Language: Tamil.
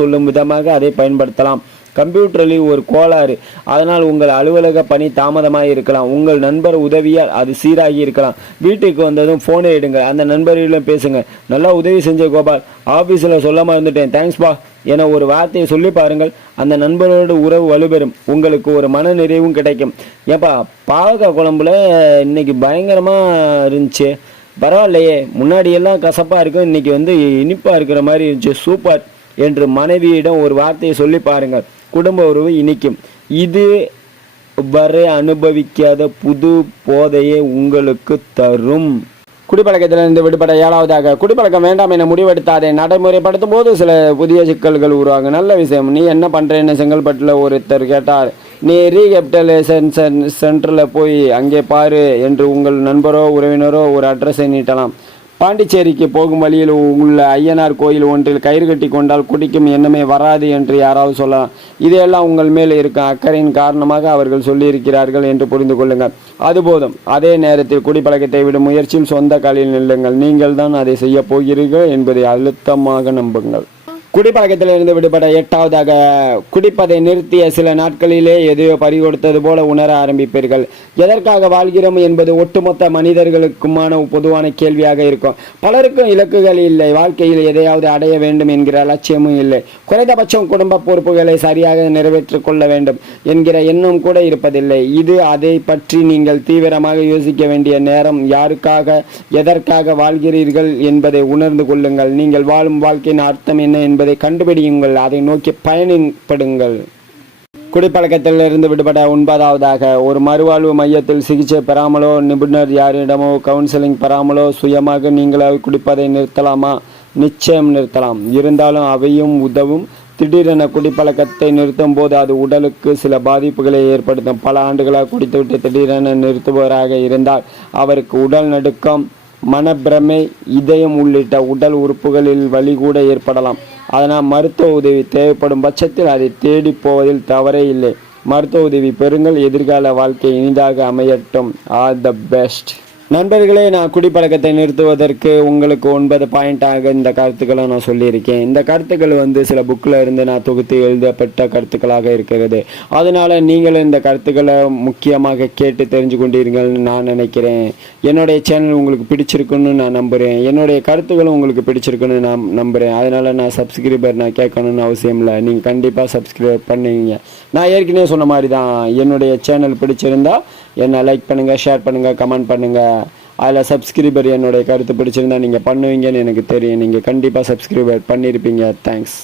சொல்லும் விதமாக அதை பயன்படுத்தலாம். கம்ப்யூட்டரில் ஒரு கோளாறு, அதனால் உங்கள் அலுவலக பணி தாமதமாக இருக்கலாம். உங்கள் நண்பர் உதவியால் அது சீராகி இருக்கலாம். வீட்டுக்கு வந்ததும் ஃபோனை எடுங்க, அந்த நண்பர்களிடம் பேசுங்க. நல்லா உதவி செஞ்ச கோபால், ஆஃபீஸில் சொல்ல மறந்துட்டேன், தேங்க்ஸ்பா என ஒரு வார்த்தையை சொல்லி பாருங்கள். அந்த நண்பரோடு உறவு வலுப்பெறும், உங்களுக்கு ஒரு மன நிறைவும் கிடைக்கும். ஏப்பா, பாவக்காய் குழம்புல இன்னைக்கு பயங்கரமாக இருந்துச்சு, பரவாயில்லையே, முன்னாடியெல்லாம் கசப்பாக இருக்கும், இன்னைக்கு இனிப்பாக இருக்கிற மாதிரி இருந்துச்சு, சூப்பர் என்று மனைவியிடம் ஒரு வார்த்தையை சொல்லி பாருங்கள். குடும்ப உறவு இனிக்கும். இது வரை அனுபவிக்காத புது போதையை உங்களுக்கு தரும். குடிப்பழக்கத்திலிருந்து விடுபட 7வதாக, குடிப்பழக்கம் வேண்டாம் என முடிவெடுத்தாதே. நடைமுறைப்படுத்தும் போது சில புதிய சிக்கல்கள் உருவாகும். நல்ல விஷயம். நீ என்ன பண்ணுறேன்னு செங்கல்பட்டில் ஒருத்தர் கேட்டார். நீ ரீகேபிட்டலேஷன் சென்டரில் போய் அங்கே பாரு என்று உங்கள் நண்பரோ உறவினரோ ஒரு அட்ரஸை நீட்டலாம். பாண்டிச்சேரிக்கு போகும் வழியில் உள்ள ஐயனார் கோயில் ஒன்றில் கயிறு கட்டி கொண்டால் குடிக்கும் எண்ணமே வராது என்று யாராவது சொல்லலாம். இதையெல்லாம் உங்கள் மேல் இருக்கும் அக்கறையின் காரணமாக அவர்கள் சொல்லியிருக்கிறார்கள் என்று புரிந்து கொள்ளுங்கள். அதுபோதும். அதே நேரத்தில் குடிப்பழக்கத்தை விடும் முயற்சியில் சொந்த காலில் நில்லுங்கள். நீங்கள் தான் அதை செய்ய போகிறீர்கள் என்பதை அழுத்தமாக நம்புங்கள். குடிப்பழக்கத்திலிருந்து விடுபட 8வதாக, குடிப்பதை நிறுத்திய சில நாட்களிலே எதையோ பறிகொடுத்தது போல உணர ஆரம்பிப்பீர்கள். எதற்காக வாழ்கிறோம் என்பது ஒட்டுமொத்த மனிதர்களுக்குமான பொதுவான கேள்வியாக இருக்கும். பலருக்கும் இலக்குகள் இல்லை, வாழ்க்கையில் எதையாவது அடைய வேண்டும் என்கிற லட்சியமும் இல்லை, குறைந்தபட்சம் குடும்ப பொறுப்புகளை சரியாக நிறைவேற்றிக் கொள்ள வேண்டும் என்கிற எண்ணம் கூட இருப்பதில்லை. அதை பற்றி நீங்கள் தீவிரமாக யோசிக்க வேண்டிய நேரம். யாருக்காக எதற்காக வாழ்கிறீர்கள் என்பதை உணர்ந்து கொள்ளுங்கள். நீங்கள் வாழும் வாழ்க்கையின் அர்த்தம் என்ன என்பதை கண்டுபிடியுங்கள், அதை நோக்கி பயணிப்படுங்கள். குடிப்பழக்கத்திலிருந்து விடுபட 9வதாக, ஒரு மறுவாழ்வு மையத்தில் சிகிச்சை பெறாமலோ நிபுணர் யாரிடமோ கவுன்சிலிங் பெறாமலோ சுயமாக நீங்களாக குடிப்பதை நிறுத்தலாமா? நிச்சயம் நிறுத்தலாம். இருந்தாலும் அவையும் உதவும். திடீரென குடிப்பழக்கத்தை நிறுத்தும் போது அது உடலுக்கு சில பாதிப்புகளை ஏற்படுத்தும். பல ஆண்டுகளாக குடித்துவிட்டு திடீரென நிறுத்துபவராக இருந்தால் அவருக்கு உடல் நடுக்கம், மனப்பிரமை, இதயம் உள்ளிட்ட உடல் உறுப்புகளில் வலி கூட ஏற்படலாம். அதனால் மருத்துவ உதவி தேவைப்படும் பட்சத்தில் அதை தேடி போவதில் தவறே இல்லை. மருத்துவ உதவி பெறுங்கள். எதிர்கால வாழ்க்கை இனிதாக அமையட்டும். All the best. நண்பர்களே, நான் குடிப்பழக்கத்தை நிறுத்துவதற்கு உங்களுக்கு 9 பாயிண்டாக இந்த கருத்துக்களை நான் சொல்லியிருக்கேன். இந்த கருத்துக்கள் சில புக்கில் இருந்து நான் தொகுத்து எழுதப்பட்ட கருத்துக்களாக இருக்கிறது. அதனால நீங்கள் இந்த கருத்துக்களை முக்கியமாக கேட்டு தெரிஞ்சு கொண்டீர்கள்னு நான் நினைக்கிறேன். என்னுடைய சேனல் உங்களுக்கு பிடிச்சிருக்குன்னு நான் நம்புகிறேன். என்னுடைய கருத்துக்களும் உங்களுக்கு பிடிச்சிருக்குன்னு நான் நம்புகிறேன். அதனால நான் சப்ஸ்கிரைபர் நான் கேட்கணும்னு அவசியம் இல்லை. நீங்கள் கண்டிப்பாக சப்ஸ்கிரைப் பண்ணுவீங்க. நான் ஏற்கனவே சொன்ன மாதிரி தான், என்னுடைய சேனல் பிடிச்சிருந்தா என்னை லைக் பண்ணுங்கள், ஷேர் பண்ணுங்கள், கமெண்ட் பண்ணுங்கள். அதில் சப்ஸ்கிரைபர் என்னுடைய கருத்து பிடிச்சிருந்தா நீங்கள் பண்ணுவீங்கன்னு எனக்கு தெரியும். நீங்கள் கண்டிப்பாக சப்ஸ்கிரைபர் பண்ணியிருப்பீங்க. தேங்க்ஸ்.